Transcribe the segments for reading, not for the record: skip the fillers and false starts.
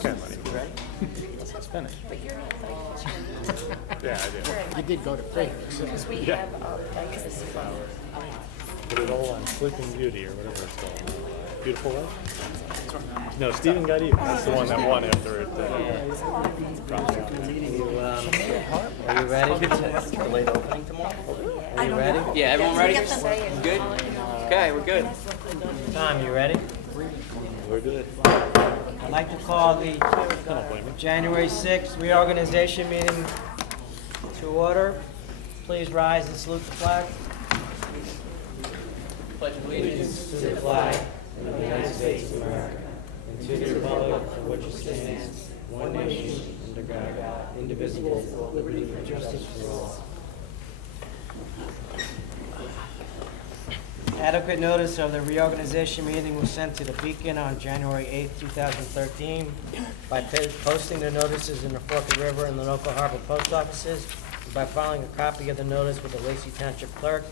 Okay, buddy. Ready? Let's finish. Yeah, I do. You did go to Phoenix. Because we Yeah. have this flower. Put it all on Sleeping Beauty or whatever it's called. Beautiful Life? No, Stephen got even. That's the one that won after it dropped out. Are you ready to delay the opening tomorrow? Are you ready? Yeah, everyone ready? Good? Okay, we're good. Tom, you ready? We're good. I'd like to call the January 6th reorganization meeting to order. Please rise and salute the flag. Pledge allegiance. To the flag of the United States of America and to the republic for which it stands, one nation, under God, indivisible, with liberty and justice for all. Adequate notice of the reorganization meeting was sent to the Beacon on January 8, 2013 by posting the notices in the Forked River and the local harbor post offices, and by filing a copy of the notice with the Lacey Township Clerk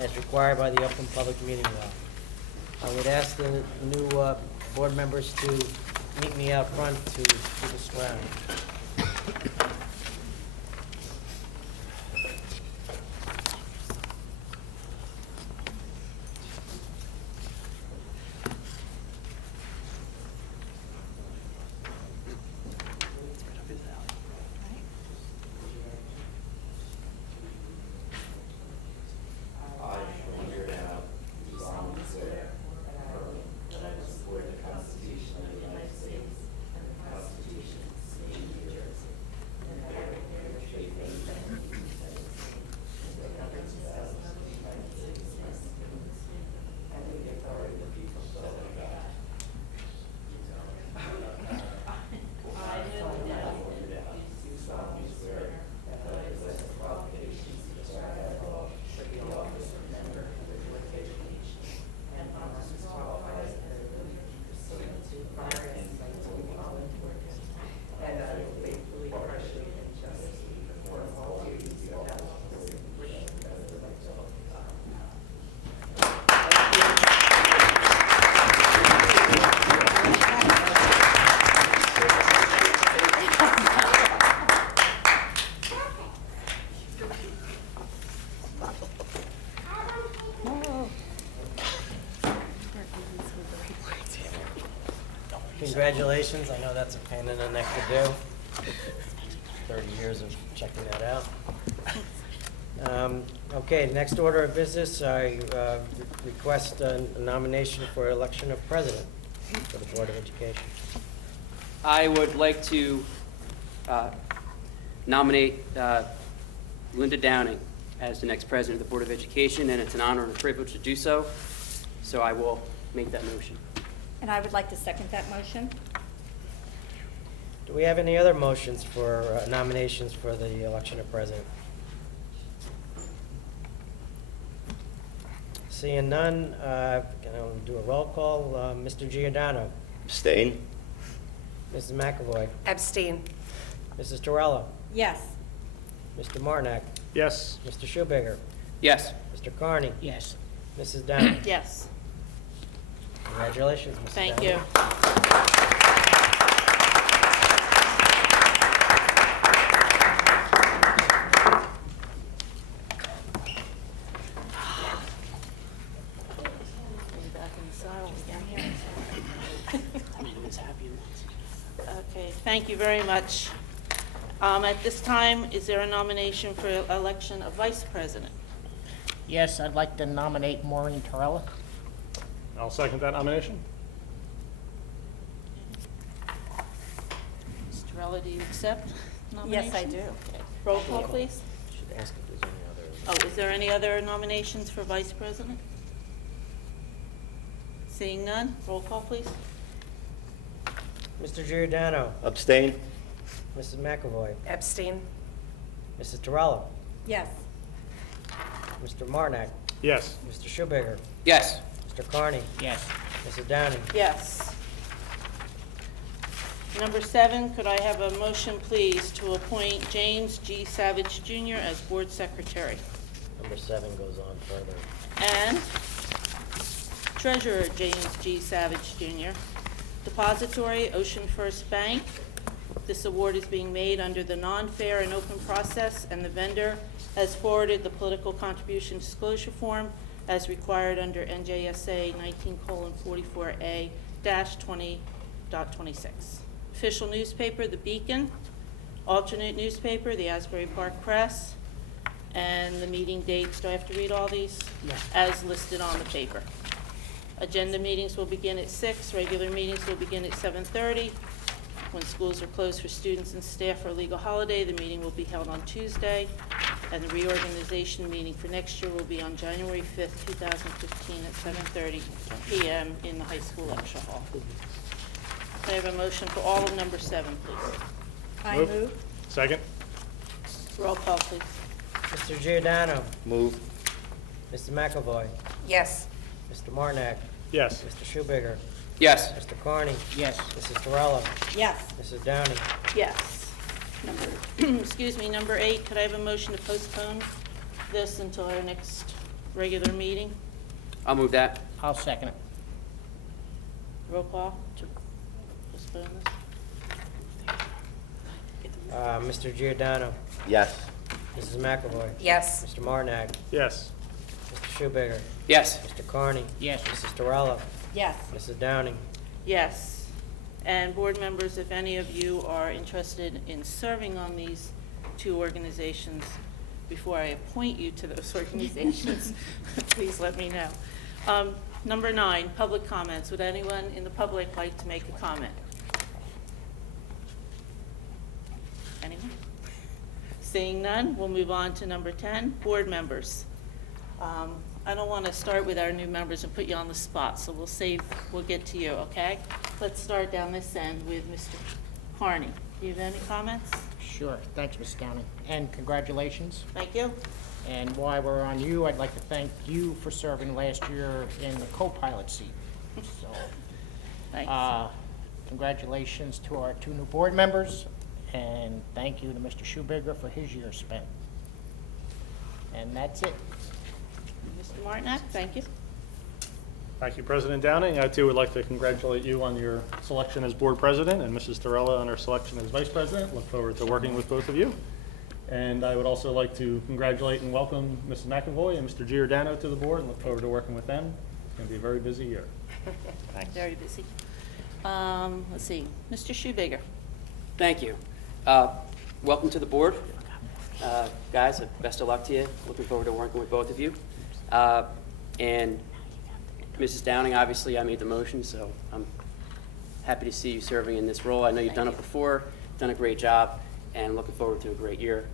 as required by the Open Public Meeting Law. I would ask the new board members to meet me out front to do the swearing. Congratulations, I know that's a pain in the neck to do. 30 years of checking that out. Okay, next order of business, I request a nomination for election of president for the Board of Education. I would like to nominate Linda Downing as the next president of the Board of Education, and it's an honor and a privilege to do so. So I will make that motion. And I would like to second that motion. Do we have any other motions for nominations for the election of president? Seeing none, can I do a roll call? Mr. Giordano, Abstain. Mrs. McAvoy, Abstain. Mrs. Torello, Yes. Mr. Martinak, Yes. Mr. Schubiger, Yes. Mr. Carney, Yes. Mrs. Downing. Yes. Congratulations, Mrs. Thank Downing. you. Okay, thank you very much. At this time, is there a nomination for election of vice president? Yes, I'd like to nominate Maureen Torella. I'll second that nomination. Ms. Torella, do you accept nomination? Yes, I do. Okay. Roll call, please. Should ask if there's any other. Oh, is there any other nominations for vice president? Seeing none, roll call, please. Mr. Giordano, Abstain. Mrs. McAvoy, Abstain. Mrs. Torello, Yes. Mr. Martinak, Yes. Mr. Schubiger, Yes. Mr. Carney, Yes. Mrs. Downing. Yes. Number 7, could I have a motion, please, to appoint James G. Savage Jr. as board secretary? Number 7 goes on further. And treasurer James G. Savage Jr. Depository, Ocean First Bank. This award is being made under the non-fair and open process, and the vendor has forwarded the political contribution disclosure form as required under NJSA 19:44A-20.26. Official newspaper, The Beacon. Alternate newspaper, the Asbury Park Press. And the meeting dates, do I have to read all these? Yes. As listed on the paper. Agenda meetings will begin at 6, regular meetings will begin at 7:30. When schools are closed for students and staff for a legal holiday, the meeting will be held on Tuesday, and the reorganization meeting for next year will be on January 5th, 2015 at 7:30 PM in the high school lecture hall. Can I have a motion for all of number 7, please? I move. Second? Roll call, please. Mr. Giordano. Move. Mr. McAvoy. Yes. Mr. Marnak. Yes. Mr. Schubager. Yes. Mr. Carney. Yes. Mrs. Terrell. Yes. Mrs. Downing. Yes. Excuse me, number 8, could I have a motion to postpone this until our next regular meeting? I'll move that. I'll second it. Roll call to postpone this? Mr. Giordano. Yes. Mrs. McAvoy. Yes. Mr. Marnak. Yes. Mr. Schubager. Yes. Mr. Carney. Yes. Mrs. Terrell. Yes. Mrs. Downing. Yes. And board members, if any of you are interested in serving on these 2 organizations, before I appoint you to those organizations, please let me know. Number 9, public comments. Would anyone in the public like to make a comment? Anyone? Seeing none, we'll move on to number 10, board members. I don't want to start with our new members and put you on the spot, so we'll get to you, okay? Let's start down this end with Mr. Carney. Do you have any comments? Sure. Thanks, Ms. Downing. And congratulations. Thank you. And while we're on you, I'd like to thank you for serving last year in the co-pilot seat. So, Thanks. congratulations to our 2 new board members, and thank you to Mr. Schubager for his year spent. And that's it. Mr. Martinak, thank you. Thank you, President Downing. I too would like to congratulate you on your selection as board president and Mrs. Torella on her selection as vice president. Look forward to working with both of you. And I would also like to congratulate and welcome Mrs. McAvoy and Mr. Giordano to the board and look forward to working with them. It's going to be a very busy year. Thanks. Very busy. Let's see, Mr. Schubager. Thank you. Welcome to the board. Guys, best of luck to you. Looking forward to working with both of you. And Mrs. Downing, obviously I made the motion, so I'm happy to see you serving in this role. I know you've done it before, done a great job, and looking forward to a great year.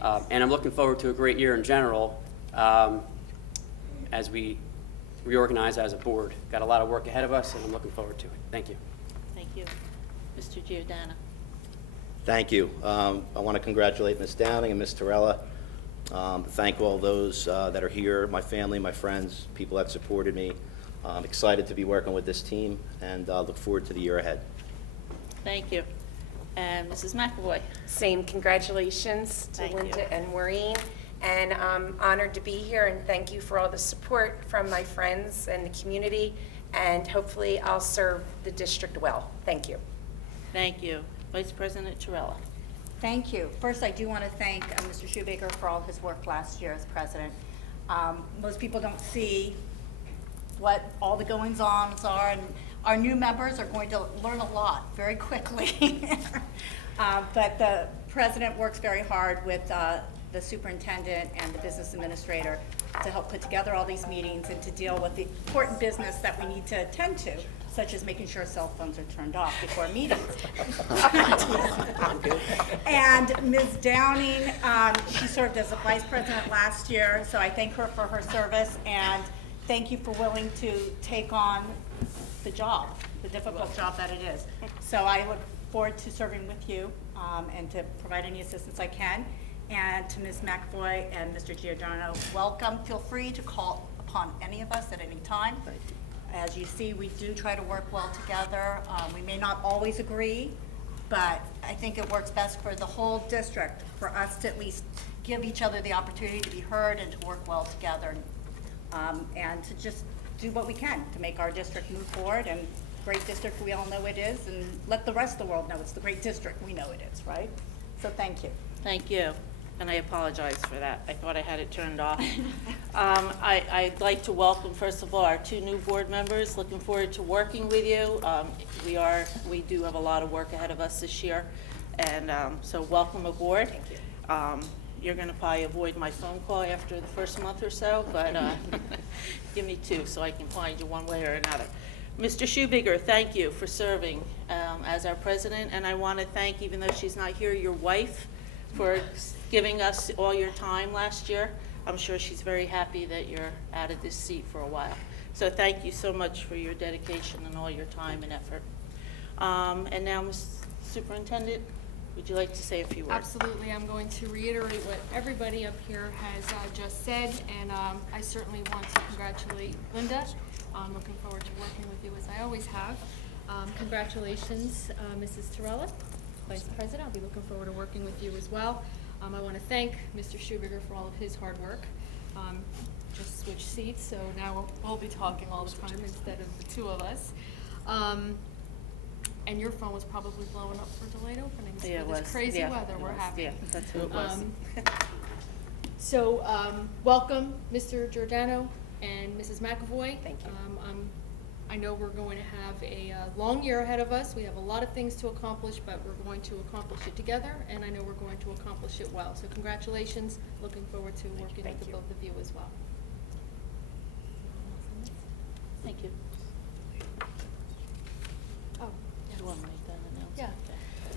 And I'm looking forward to a great year in general as we reorganize as a board. Got a lot of work ahead of us, and I'm looking forward to it. Thank you. Thank you. Mr. Giordano. Thank you. I want to congratulate Ms. Downing and Ms. Torella. Thank all those that are here, my family, my friends, people that supported me. I'm excited to be working with this team and look forward to the year ahead. Thank you. And Mrs. McAvoy. Same congratulations to Thank you. Linda and Maureen. And I'm honored to be here, and thank you for all the support from my friends and the community. And hopefully I'll serve the district well. Thank you. Thank you. Vice President Torella. Thank you. First, I do want to thank Mr. Schubager for all his work last year as president. Most people don't see what all the goings-ons are, and our new members are going to learn a lot very quickly. But the president works very hard with the superintendent and the business administrator to help put together all these meetings and to deal with the important business that we need to attend to, such as making sure cell phones are turned off before meetings. And Ms. Downing, she served as a vice president last year, so I thank her for her service, and thank you for willing to take on the job, the difficult job that it is. So I look forward to serving with you and to provide any assistance I can. And to Ms. McAvoy and Mr. Giordano, welcome. Feel free to call upon any of us at any time. As you see, we do try to work well together. We may not always agree, but I think it works best for the whole district for us to at least give each other the opportunity to be heard and to work well together, and to just do what we can to make our district move forward and great district we all know it is, and let the rest of the world know it's the great district we know it is, right? So thank you. Thank you, and I apologize for that. I thought I had it turned off. I'd like to welcome, first of all, our 2 new board members. Looking forward to working with you. We do have a lot of work ahead of us this year, and so welcome aboard. Thank you. You're going to probably avoid my phone call after the first month or so, but give me 2 so I can find you one way or another. Mr. Schubiger, thank you for serving as our president, and I want to thank, even though she's not here, your wife for giving us all your time last year. I'm sure she's very happy that you're out of this seat for a while. So thank you so much for your dedication and all your time and effort. And now, Ms. Superintendent, would you like to say a few words? Absolutely. I'm going to reiterate what everybody up here has just said, and I certainly want to congratulate Linda. I'm looking forward to working with you as I always have. Congratulations, Mrs. Torella, Vice President. I'll be looking forward to working with you as well. I want to thank Mr. Schubiger for all of his hard work. Just switched seats, so now we'll be talking all the time instead of the 2 of us. And your phone was probably blowing up for delayed openings Yeah, it with this was. crazy Yeah, weather it we're was. having. Yeah, that's who it was. So, welcome, Mr. Giordano and Mrs. McAvoy. Thank you. I know we're going to have a long year ahead of us. We have a lot of things to accomplish, but we're going to accomplish it together, and I know we're going to accomplish it well. So congratulations. Looking forward to working with the both of you as well. Thank you. Oh, Do you want to make that announcement? Yeah.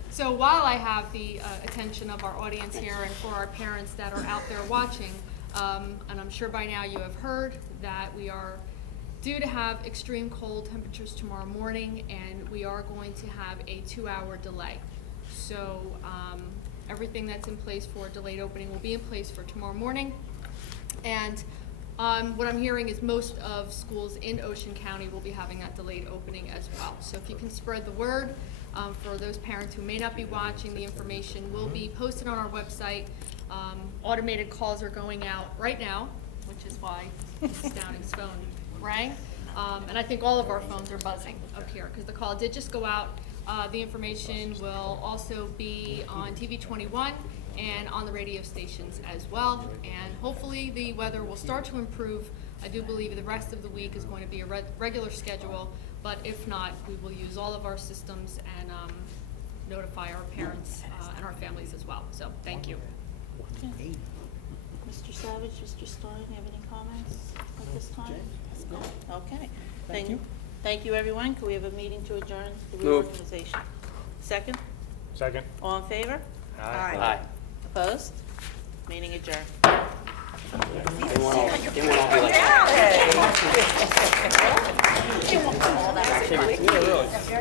So while I have the attention of our audience here and for our parents that are out there watching, and I'm sure by now you have heard that we are due to have extreme cold temperatures tomorrow morning, and we are going to have a 2-hour delay. So everything that's in place for a delayed opening will be in place for tomorrow morning. And what I'm hearing is most of schools in Ocean County will be having that delayed opening as well. So if you can spread the word for those parents who may not be watching, the information will be posted on our website. Automated calls are going out right now, which is why Mrs. Downing's phone rang. And I think all of our phones are buzzing up here because the call did just go out. The information will also be on TV 21 and on the radio stations as well. And hopefully the weather will start to improve. I do believe the rest of the week is going to be a regular schedule, but if not, we will use all of our systems and notify our parents and our families as well. So thank you. Okay. Mr. Savage, Mr. Stein, you have any comments at this time? No? Okay. Thank you. Thank you, everyone. Can we have a meeting to adjourn the Moved. reorganization? Second? Second. All in favor? Aye. Opposed? Meeting adjourned. They won't all be like that.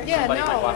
Yeah, no.